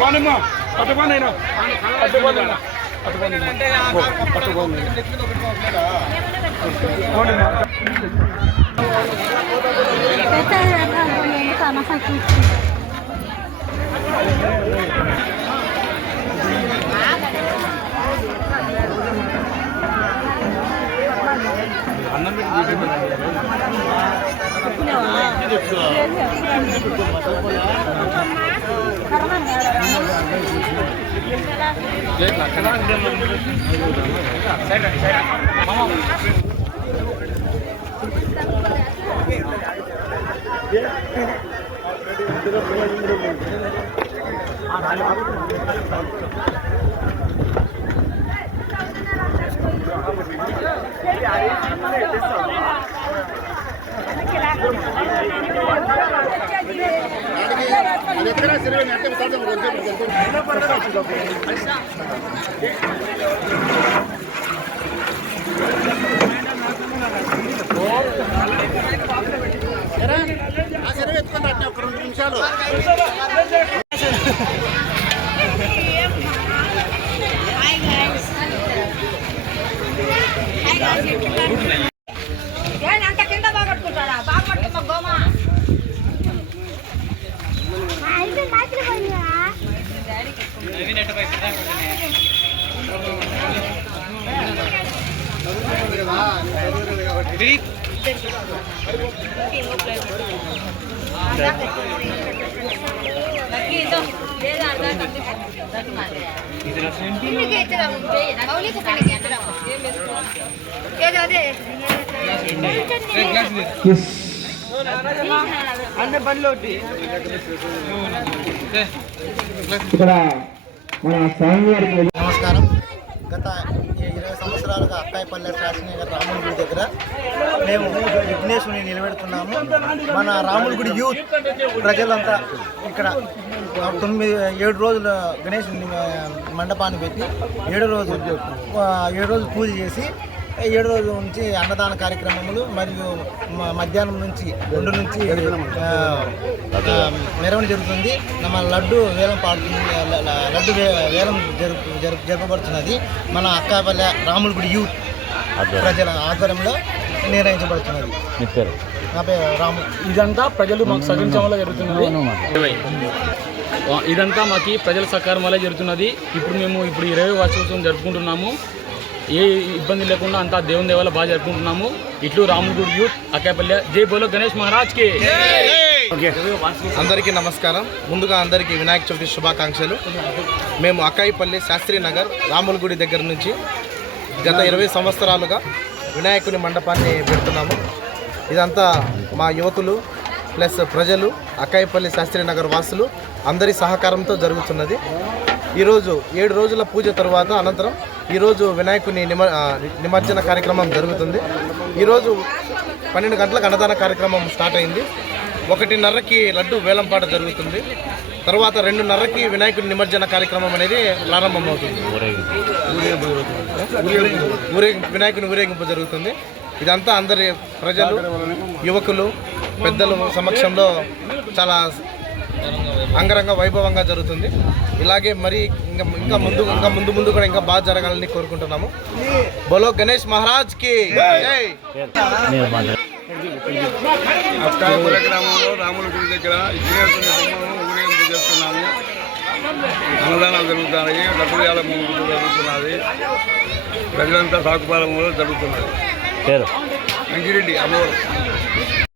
పోనమ్మా పట్టుకోనైనా పట్టుకోనైనా పట్టుకోని అన్నం ఒక 2 నిమిషాలు అంత కింద బాగొట్టుకుంటారా బాగొట్టుకో గోమా ఇక్కడ మన స్వామి వారికి నమస్కారం. గత 20 సంవత్సరాలుగా అక్కాయపల్లె శాస్త్రినగర్ రాముల గుడి దగ్గర మేము విఘ్నేశ్వరుని నిలబెడుతున్నాము. మన రాముల గుడి యూత్ ప్రజలంతా ఇక్కడ 7 రోజుల గణేష్ మండపాన్ని పెట్టి 7 రోజు పూజ చేసి 7 రోజుల నుంచి అన్నదాన కార్యక్రమములు మరియు మధ్యాహ్నం నుంచి 2 నుంచి మెరవణ జరుగుతుంది. మన లడ్డు వేలం పాడుతుంది. లడ్డు వేలం జరపబడుతున్నది. మన అక్కాపల్లె రాముల గుడి యూత్ ప్రజల ఆధ్వర్యంలో నిర్వహించబడుతున్నది. నా పేరు రాము. ఇదంతా ప్రజలు మాకు సహకరించడం వల్ల జరుగుతున్నది. ఇదంతా మాకు ప్రజల సహకారం వల్ల జరుగుతున్నది. ఇప్పుడు మేము 20వ వార్షికోత్సవం జరుపుకుంటున్నాము. ఏ ఇబ్బంది లేకుండా అంతా దేవుని దేవాల బాగా జరుపుకుంటున్నాము. ఇట్లు రాముల గుడి యూత్ అక్కాయపల్లె. జై బోలో గణేష్ మహారాజ్కి. అందరికీ నమస్కారం. ముందుగా అందరికీ వినాయక చవితి శుభాకాంక్షలు. మేము అక్కాయపల్లి శాస్త్రీనగర్ రాముల గుడి దగ్గర నుంచి గత 20 సంవత్సరాలుగా వినాయకుని మండపాన్ని పెడుతున్నాము. ఇదంతా మా యువకులు ప్లస్ ప్రజలు అక్కాయపల్లి శాస్త్రీనగర్ వాసులు అందరి సహకారంతో జరుగుతున్నది. ఈరోజు 7 రోజుల పూజ తరువాత అనంతరం ఈరోజు వినాయకుని నిమజ్జన కార్యక్రమం జరుగుతుంది. ఈరోజు 12 గంటలకు అన్నదాన కార్యక్రమం స్టార్ట్ అయింది. 1:30కి లడ్డు వేలంపాట జరుగుతుంది. తర్వాత 2:30కి వినాయకుని నిమజ్జన కార్యక్రమం అనేది ప్రారంభమవుతుంది. వినాయకుని ఊరేగింపు జరుగుతుంది. ఇదంతా అందరి ప్రజలు యువకులు పెద్దల సమక్షంలో చాలా అంగరంగ వైభవంగా జరుగుతుంది. ఇలాగే మరి ఇంకా ముందు కూడా ఇంకా బాగా జరగాలని కోరుకుంటున్నాము. బోలో గణేష్ మహారాజ్ కి జై. అక్కాయపల్లె గ్రామంలో రాముల గుడి దగ్గర ఊరేగింపు చేస్తున్నాము. అన్నదానాలు జరుగుతున్నాయి. డబ్బులు జరుగుతున్నది. ప్రజలంతా సాకుపాలెంలో జరుగుతున్నది. అంకిరెడ్డి అమోర్.